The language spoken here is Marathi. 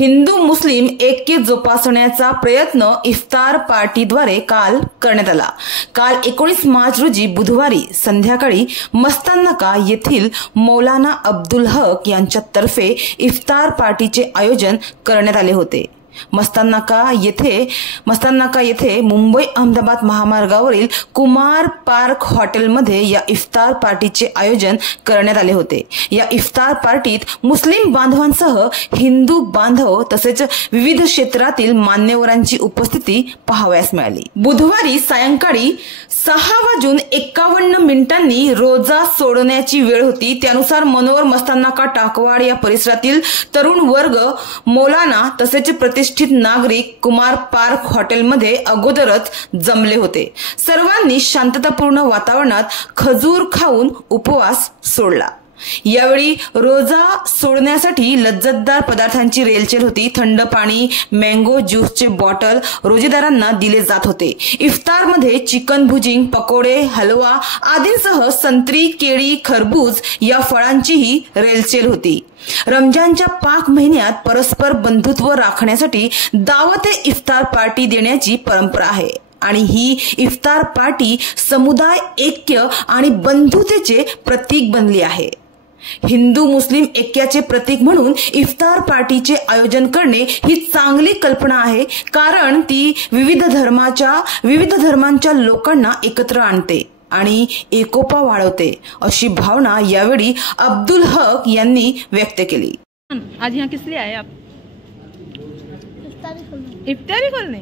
हिंदू मुस्लिम ऐक्य जोपासण्याचा प्रयत्न इफ्तार पार्टीद्वारे काल करण्यात आला। काल 19 मार्च रोजी बुधवारी संध्याकाळी मस्ताननाका येथील मौलाना अब्दुल हक यांच्यातर्फे इफ्तार पार्टीचे आयोजन करण्यात आले होते। मस्ताननाका येथे मुंबई अहमदाबाद महामार्गावरील कुमार पार्क हॉटेलमध्ये या इफ्तार पार्टीचे आयोजन करण्यात आले होते। या इफ्तार पार्टीत मुस्लिम बांधवांसह हिंदू बांधव तसेच विविध क्षेत्रातील मान्यवरांची उपस्थिती पाहावयास मिळाली। बुधवारी सायंकाळी 6:51 रोजा सोडण्याची वेळ होती। त्यानुसार मनोहर मस्ताननाका टाकवाड या परिसरातील तरुण वर्ग मौलाना तसेच प्रतिष्ठित नागरिक कुमार पार्क हॉटेलमध्ये अगोदरच जमले होते। सर्वांनी शांततापूर्ण वातावरणात खजूर खाऊन उपवास सोडला। यावेळी रोजा सोडण्यासाठी लज्जतदार पदार्थांची रेलचेल होती। थंड पाणी, मँगो ज्यूसचे बॉटल रोजेदारांना दिले जात होते। इफ्तारमध्ये चिकन भुजिंग, पकोडे, हलवा आदींसह संत्री, केळी, खरबूज या फळांचीही रेलचेल होती। रमजानच्या पाक महिन्यात परस्पर बंधुत्व राखण्यासाठी दावते इफ्तार पार्टी देण्याची परंपरा आहे आणि ही इफ्तार पार्टी समुदाय, ऐक्य आणि बंधुतेचे प्रतीक बनली आहे। हिंदू मुस्लिम ऐक्याचे प्रतीक म्हणून इफ्तार पार्टीचे आयोजन करणे ही चांगली कल्पना आहे, कारण ती विविध धर्मांच्या लोकांना एकत्र आणते आणि एकोपा वाढवते, अशी भावना यावेळी अब्दुल हक यांनी व्यक्त केली। आज यहाँ किस लिए आए आप? इफ्तारी खोलने।